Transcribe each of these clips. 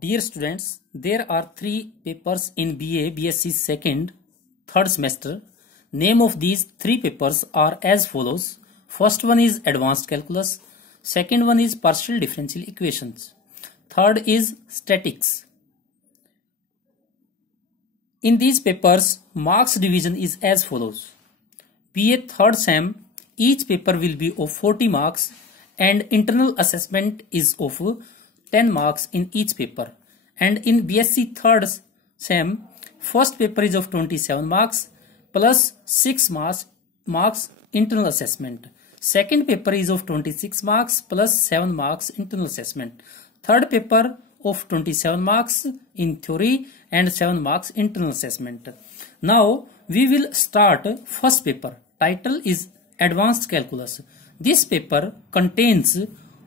Dear students, there are 3 papers in BA, BSc second, third semester. Name of these 3 papers are as follows. First one is Advanced Calculus. Second one is Partial Differential Equations. Third is Statics. In these papers, marks division is as follows. BA third sem, each paper will be of 40 marks and internal assessment is of 10 marks in each paper. And in BSc third sem, first paper is of 27 marks plus 6 marks internal assessment. Second paper is of 26 marks plus 7 marks internal assessment. Third paper of 27 marks in theory and 7 marks internal assessment. Now we will start first paper. Title is Advanced Calculus. This paper contains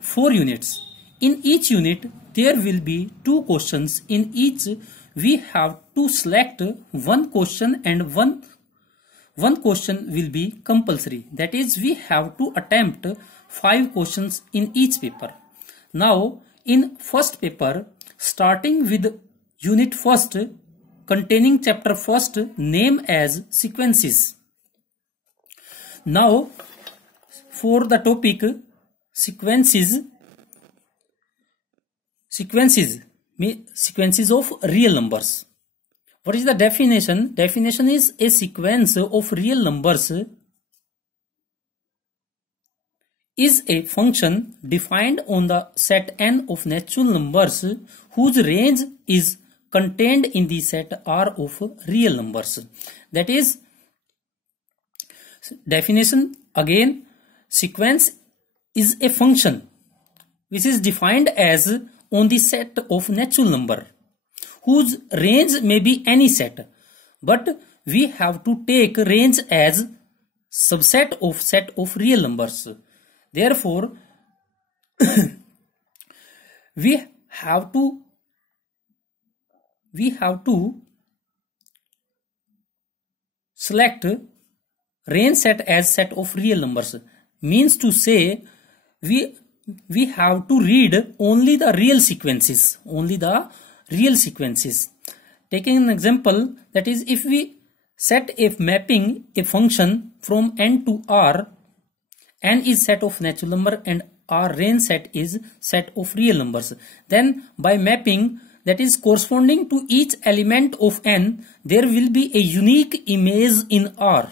4 units. In each unit there will be 2 questions. In each we have to select one question and one question will be compulsory. That is, we have to attempt 5 questions in each paper. Now in first paper, starting with unit first containing chapter first, name as sequences. Now for the topic sequences of real numbers. What is the definition? Definition is a sequence of real numbers is a function defined on the set n of natural numbers whose range is contained in the set R of real numbers. That is, definition again, sequence is a function which is defined as on the set of natural number whose range may be any set, but we have to take range as subset of set of real numbers. Therefore, we have to select range set as set of real numbers. Means to say, we have to read only the real sequences. Taking an example, that is, if we set a mapping a function from n to r, n is set of natural number and our range set is set of real numbers. Then by mapping, that is corresponding to each element of n, there will be a unique image in R.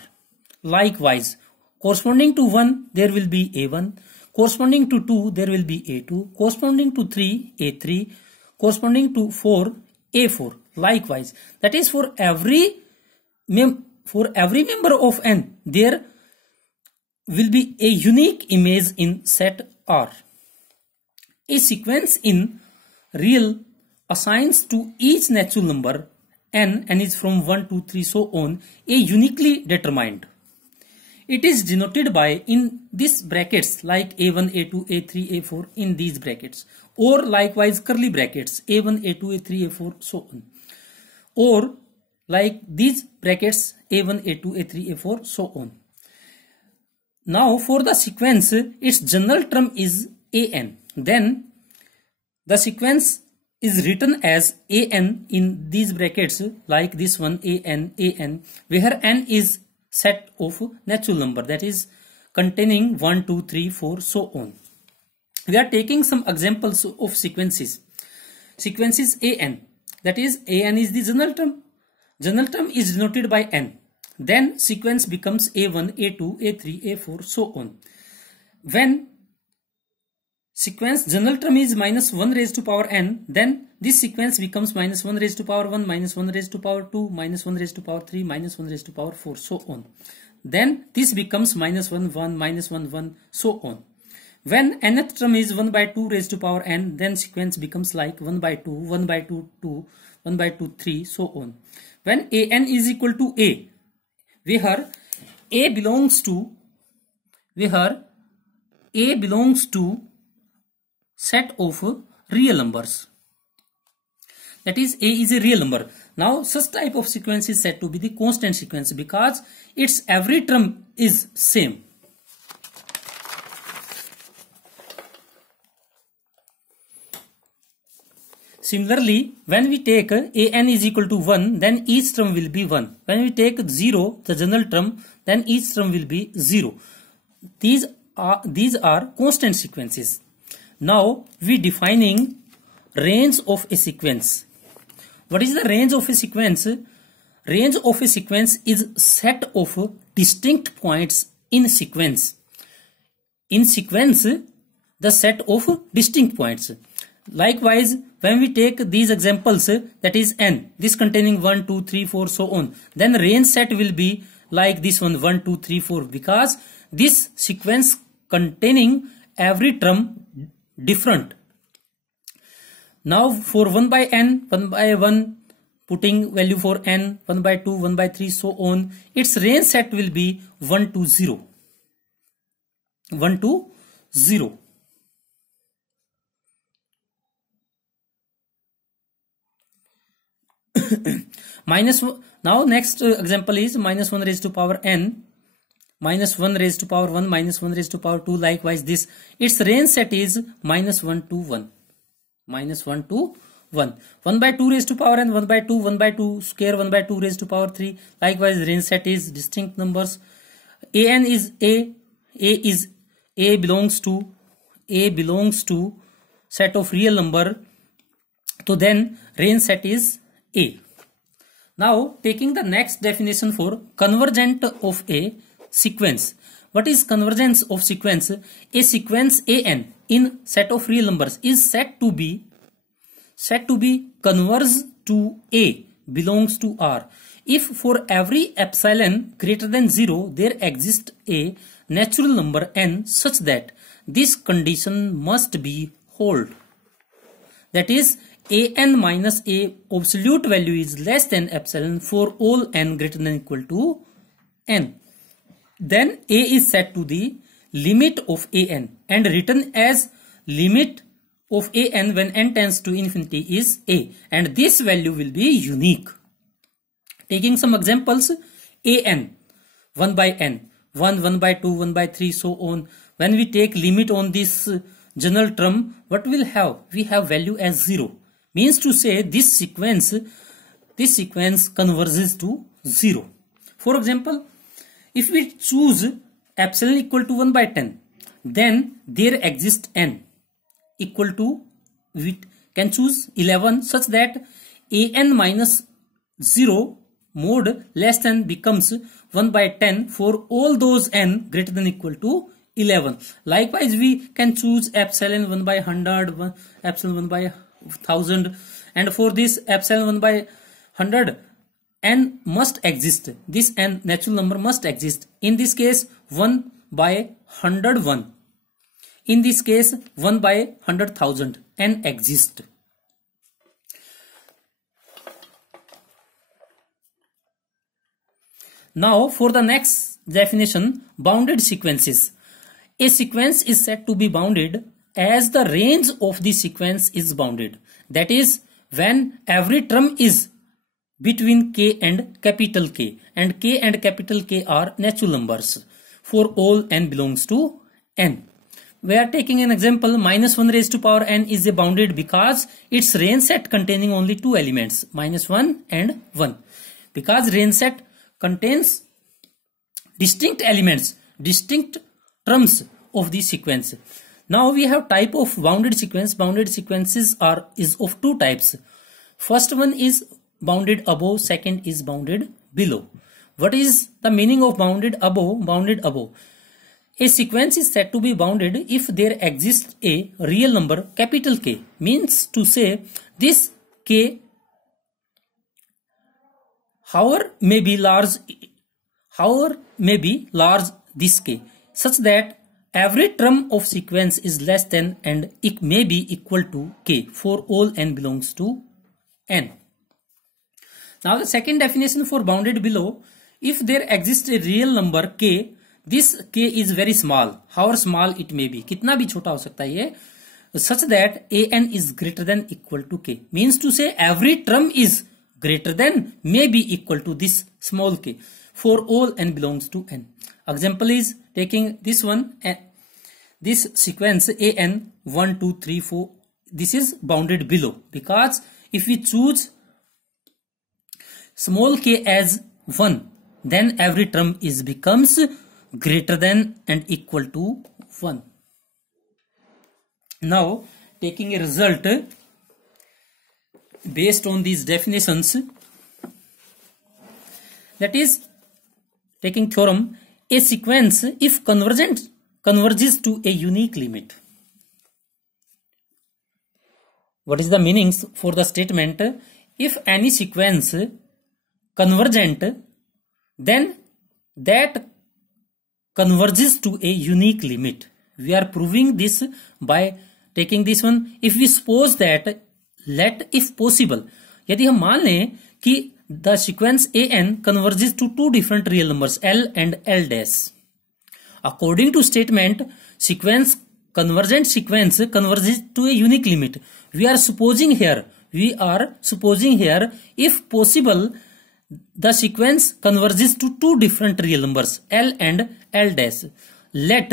Likewise, corresponding to 1, there will be A1. Corresponding to 2, there will be A2. Corresponding to 3, A3. Corresponding to 4, A4. Likewise, that is for every member of n, there will be a unique image in set R. A sequence in real assigns to each natural number n is from 1 to 3 so on, a uniquely determined. It is denoted by in these brackets like A1, A2, A3, A4 in these brackets, or likewise curly brackets A1, A2, A3, A4 so on, or like these brackets A1, A2, A3, A4 so on. Now for the sequence, its general term is an. Then the sequence is written as an in these brackets like this one an, where n is set of natural number, that is containing 1, 2, 3, 4 so on. We are taking some examples of sequences. Sequences an, that is an is the general term. General term is denoted by n. Then sequence becomes A1, A2, A3, A4 so on. When sequence general term is minus 1 raised to power n, then this sequence becomes minus 1 raised to power 1, minus 1 raised to power 2, minus 1 raised to power 3, minus 1 raised to power 4 so on. Then this becomes minus 1, 1, minus 1, 1 so on. When nth term is 1 by 2 raised to power n, then sequence becomes like 1 by 2, 1 by 2, 2, 1 by 2, 3 so on. When an is equal to a, where a belongs to set of real numbers, that is a is a real number. Now such type of sequence is said to be the constant sequence because its every term is same. Similarly, when we take an is equal to 1, then each term will be 1. When we take 0, the general term, then each term will be 0. These are constant sequences. Now we defining range of a sequence. What is the range of a sequence? Range of a sequence is set of distinct points in sequence. In sequence, the set of distinct points. Likewise, when we take these examples, that is n, this containing 1, 2, 3, 4, so on, then range set will be like this one, 1, 2, 3, 4, because this sequence containing every term different. Now for 1 by n, 1 by 1, putting value for n, 1 by 2, 1 by 3, so on, its range set will be 1 to 0. 1 to 0. Now next example is minus 1 raised to power n, minus 1 raised to power 1, minus 1 raised to power 2. Likewise this, its range set is minus 1 to 1. Minus 1 to 1. 1 by 2 raised to power n, 1 by 2, 1 by 2 square, 1 by 2 raised to power 3. Likewise range set is distinct numbers. An is A belongs to set of real number. So then range set is A. Now taking the next definition for convergent of a sequence. What is convergence of sequence? A sequence an in set of real numbers is said to be converge to A belongs to R if for every epsilon greater than 0 there exists a natural number n such that this condition must be hold. That is, an minus a absolute value is less than epsilon for all n greater than equal to n. Then a is set to the limit of an and written as limit of an when n tends to infinity is a, and this value will be unique. Taking some examples, an 1 by n, 1, 1 by 2, 1 by 3, so on. When we take limit on this general term, what we'll have? We have value as 0. Means to say this sequence converges to 0. For example, if we choose epsilon equal to 1 by 10, then there exists n equal to, we can choose 11 such that an minus 0 mode less than becomes 1 by 10 for all those n greater than equal to 11. Likewise, we can choose epsilon 1 by 100, epsilon 1 by 1000, and for this epsilon 1 by 100, n must exist. This n natural number must exist. In this case 1 by 101. In this case 1 by 100,000, n exist. Now for the next definition, bounded sequences. A sequence is said to be bounded as the range of the sequence is bounded. That is, when every term is between k and capital K, and k and capital K are natural numbers for all n belongs to n. We are taking an example, minus 1 raised to power n is a bounded because its range set containing only two elements, minus 1 and 1. Because range set contains distinct elements, distinct terms of the sequence. Now we have type of bounded sequence. Bounded sequences is of two types. First one is bounded above, second is bounded below. What is the meaning of bounded above? Bounded above. A sequence is said to be bounded if there exists a real number capital K. Means to say this K, however may be large this K, such that every term of sequence is less than and it may be equal to K for all n belongs to n. Now the second definition for bounded below, if there exists a real number K, this K is very small, however small it may be, कितना भी छोटा हो सकता है ये, such that an is greater than equal to K. Means to say every term is greater than may be equal to this small k for all n belongs to n. Example is taking this one, this sequence an 1, 2, 3, 4. this is bounded below, because if we choose small k as 1, then every term is becomes greater than and equal to 1. Now, taking a result based on these definitions, that is, taking theorem, a sequence if convergent converges to a unique limit. What is the meanings for the statement? If any sequence convergent, then that converges to a unique limit. We are proving this by taking this one. If we suppose that, let if possible, यदि हम मान लें कि the sequence an converges to two different real numbers L and L dash. According to statement, convergent sequence converges to a unique limit. We are supposing here, if possible, the sequence converges to two different real numbers L and L dash. Let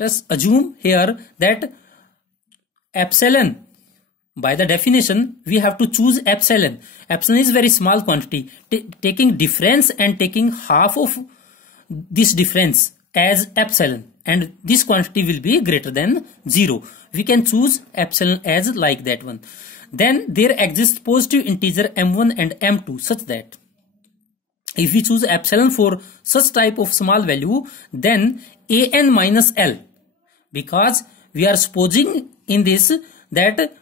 us assume here that epsilon, by the definition, we have to choose epsilon. Epsilon is very small quantity. Taking difference and taking half of this difference as epsilon, and this quantity will be greater than 0. We can choose epsilon as like that one. Then there exists positive integer m1 and m2 such that if we choose epsilon for such type of small value, then an minus L, because we are supposing in this that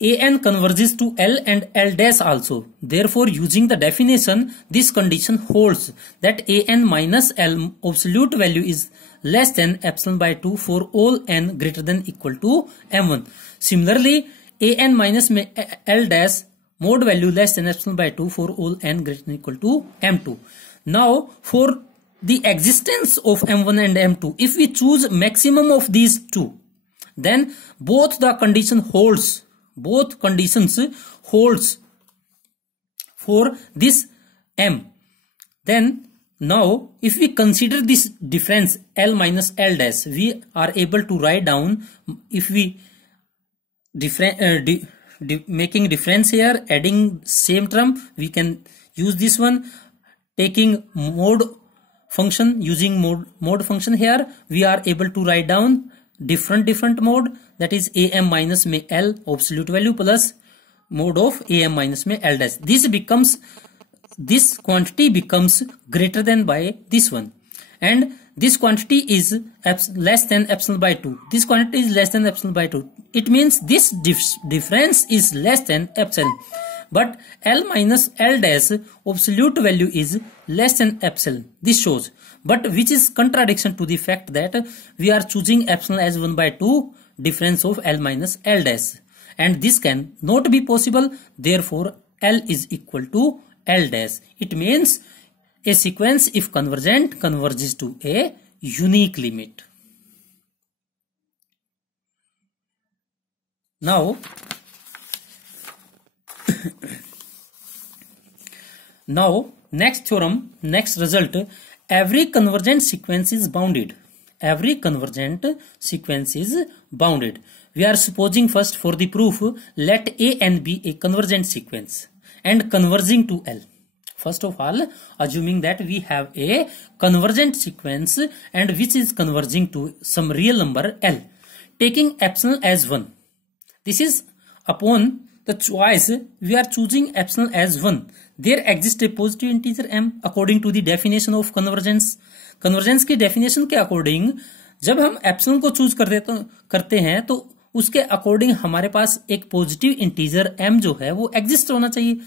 an converges to L and L dash also. Therefore, using the definition, this condition holds that an minus L absolute value is less than epsilon by 2 for all n greater than equal to m1. Similarly, an minus L dash mod value less than epsilon by 2 for all n greater than equal to m2. Now, for the existence of m1 and m2, if we choose maximum of these two, then both conditions holds for this m. Then now if we consider this difference L minus L dash, we are able to write down, if we making difference here, adding same term, we can use this one. Taking mode function, using mode function here, we are able to write down different mode, that is am minus में L absolute value plus mode of am minus में L dash. This quantity becomes greater than by this one, and this quantity is less than epsilon by 2. This quantity is less than epsilon by 2. It means this difference is less than epsilon, but L minus L dash absolute value is less than epsilon. This shows, but which is contradiction to the fact that we are choosing epsilon as 1 by 2 difference of L minus L dash, and this can not be possible. Therefore, L is equal to L dash. It means a sequence if convergent converges to a unique limit. Now, next theorem, next result, every convergent sequence is bounded. Every convergent sequence is bounded. We are supposing first for the proof, let A and be a convergent sequence and converging to L. First of all, assuming that we have a convergent sequence and which is converging to some real number L, taking epsilon as 1. This is upon the choice, we are choosing epsilon as 1. There exists a positive integer m according to the definition of convergence. Convergence की definition के according जब हम epsilon को choose करते हैं तो उसके according हमारे पास एक पॉजिटिव इंटीजर m जो है वो एग्जिस्ट होना चाहिए,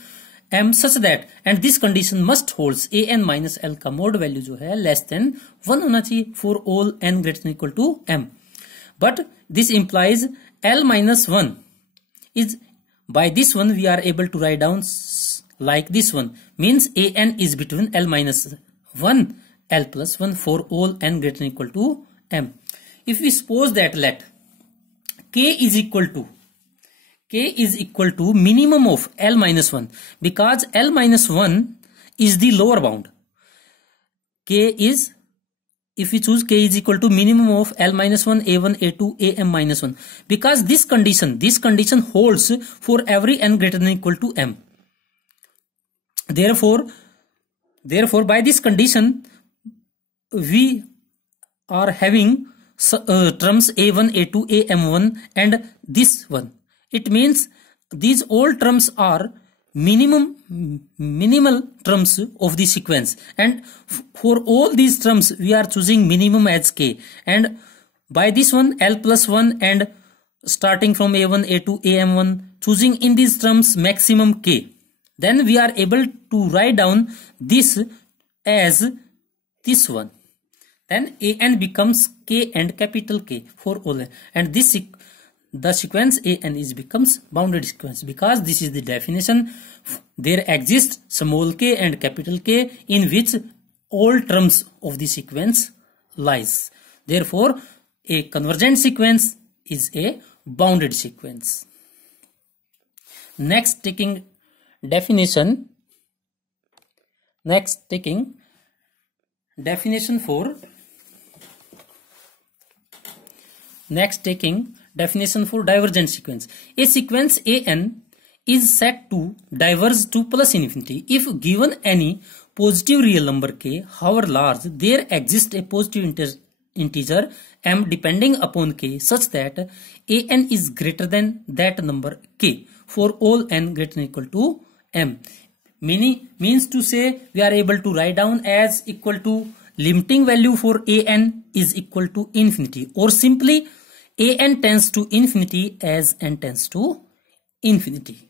m such that and this condition must holds an minus L का मोड वैल्यू जो है लेस देन 1 होना चाहिए for all n greater than equal to m. But this implies l minus 1 is, by this one we are able to write down like this one, means an is between l minus 1 L plus 1 for all n greater than equal to m. If we suppose that let k is equal to minimum of L minus 1, because L minus 1 is the lower bound. K is if we choose k is equal to minimum of L minus 1, A1, A2, AM minus 1, because this condition holds for every n greater than or equal to m. Therefore, by this condition, we are having terms A1, A2, AM1 and this one. It means these all terms are minimal terms of the sequence, and for all these terms we are choosing minimum as k, and by this one L plus 1 and starting from A1, A2, AM1 choosing in these terms maximum k, then we are able to write down this as this one. Then an becomes k and capital K for all, and this the sequence an is becomes bounded sequence, because this is the definition. There exists small k and capital K in which all terms of the sequence lies. Therefore, a convergent sequence is a bounded sequence. Next, taking definition for divergent sequence. A sequence an is said to diverge to plus infinity if given any positive real number k, however large, there exists a positive integer m depending upon k such that an is greater than that number k for all n greater than or equal to m. Means to say, we are able to write down as equal to limiting value for an is equal to infinity, or simply an tends to infinity as n tends to infinity.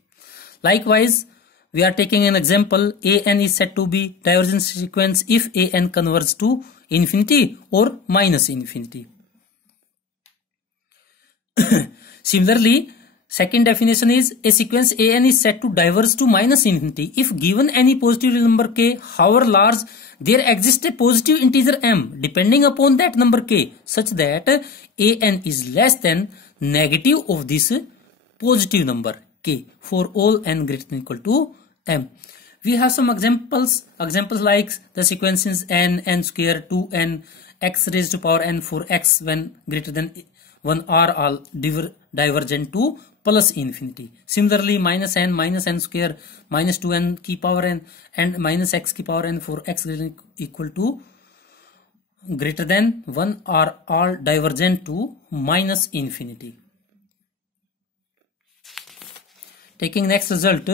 Likewise, we are taking an example. An is said to be divergent sequence if an converges to infinity or minus infinity. Similarly, second definition is a sequence an is said to diverge to minus infinity if given any positive real number k, however large, there exists a positive integer m depending upon that number k such that an is less than negative of this positive number k for all n greater than or equal to m. We have some examples like the sequences n square, 2n, x raised to power n for x when greater than 1 are all divergent to plus infinity. Similarly, minus n square, minus 2n की power n and minus x की power n for x equal to greater than 1 are all divergent to minus infinity. Taking next result,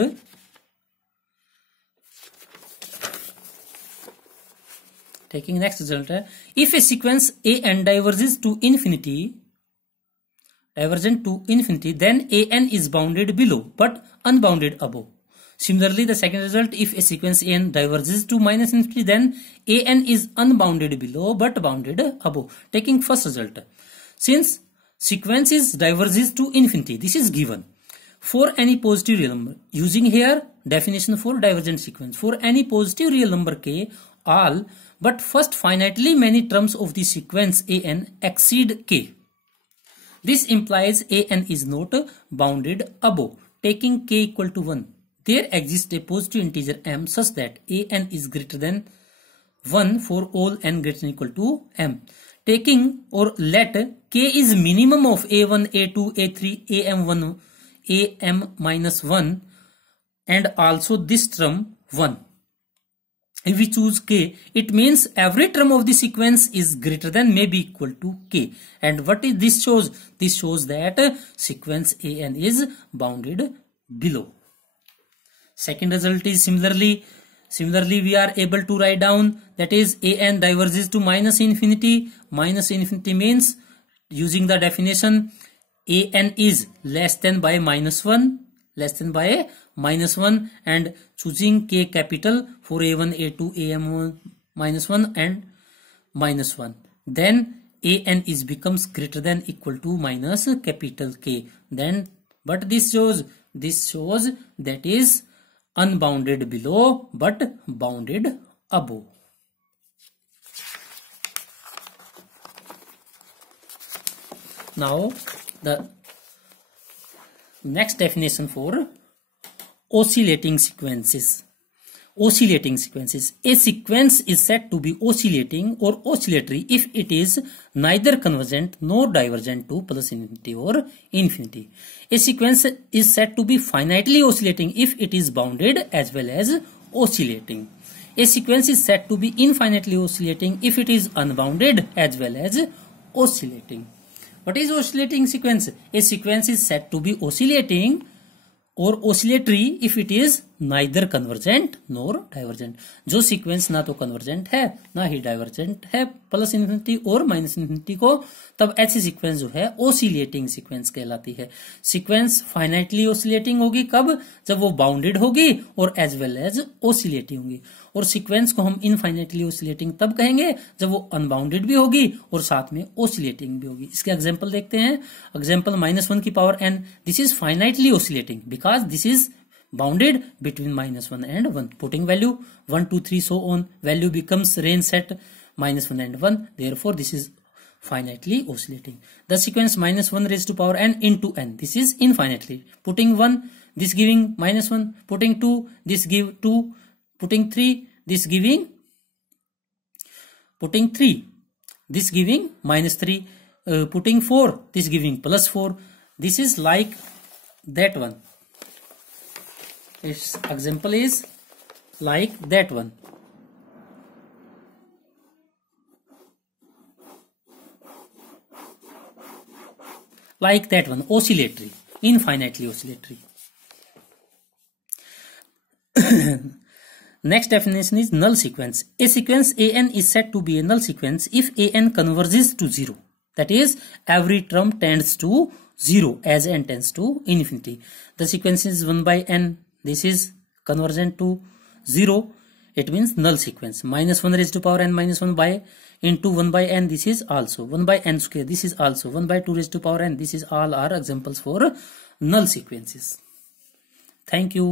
if a sequence an diverges to infinity, divergent to infinity, then an is bounded below but unbounded above. Similarly, the second result, if a sequence an diverges to minus infinity, then an is unbounded below but bounded above. Taking first result, since sequences diverges to infinity, this is given for any positive real number. Using here definition for divergent sequence, for any positive real number k, all but first finitely many terms of the sequence an exceed k. This implies an is not bounded above. Taking k equal to 1, there exists a positive integer m such that an is greater than 1 for all n greater than or equal to m. Taking or let k is minimum of a1, a2, a3, am1, am minus 1 and also this term 1. If we choose k, it means every term of the sequence is greater than may be equal to k. And what is this shows? This shows that sequence an is bounded below. Second result is similarly we are able to write down, that is an diverges to minus infinity. Minus infinity means, using the definition, an is less than by minus 1, and choosing k capital for a1, a2, am1 minus 1 and minus 1, then an is becomes greater than equal to minus capital K. Then but this shows that is unbounded below but bounded above. Now the next definition for oscillating sequences. Oscillating sequences. A sequence is said to be oscillating or oscillatory if it is neither convergent nor divergent to plus infinity or infinity. A sequence is said to be finitely oscillating if it is bounded as well as oscillating. A sequence is said to be infinitely oscillating if it is unbounded as well as oscillating. What is oscillating sequence? A sequence is said to be oscillating और oscillatory if it is neither convergent nor divergent. जो sequence ना तो convergent है ना ही divergent है plus infinity और minus infinity को, तब ऐसी सीक्वेंस जो है ओसिलेटिंग सीक्वेंस कहलाती है. सीक्वेंस फाइनाइटली ओसिलेटिंग होगी कब? जब वो बाउंडेड होगी और एज वेल एज ओसिलेटिंग होगी. और सीक्वेंस को हम इनफाइनाइटली ओसिलेटिंग तब कहेंगे जब वो अनबाउंडेड भी होगी और साथ में ओसिलेटिंग भी होगी. इसके एग्जांपल देखते हैं. एग्जांपल -1 की power n. This is finitely oscillating because this is bounded between -1 and 1. Putting value 1, 2, 3 so on, value becomes range set -1 and 1. Therefore, this is finitely oscillating. The sequence -1 raised to power n into n. This is infinitely. Putting 1, this giving -1. Putting 2, this give 2. Putting 3, this giving. Putting 3, this giving -3. Putting 4, this giving +4. This is like that one. Its example is like that one. Like that one, oscillatory, infinitely oscillatory. Next definition is null sequence. A sequence an is said to be a null sequence if an converges to 0. That is, every term tends to 0 as n tends to infinity. The sequence is 1 by n. This is convergent to 0. It means null sequence. -1 raised to power n -1 by into 1 by n. This is also 1 by n square. This is also 1 by 2 raised to power n. This is all are examples for null sequences. Thank you.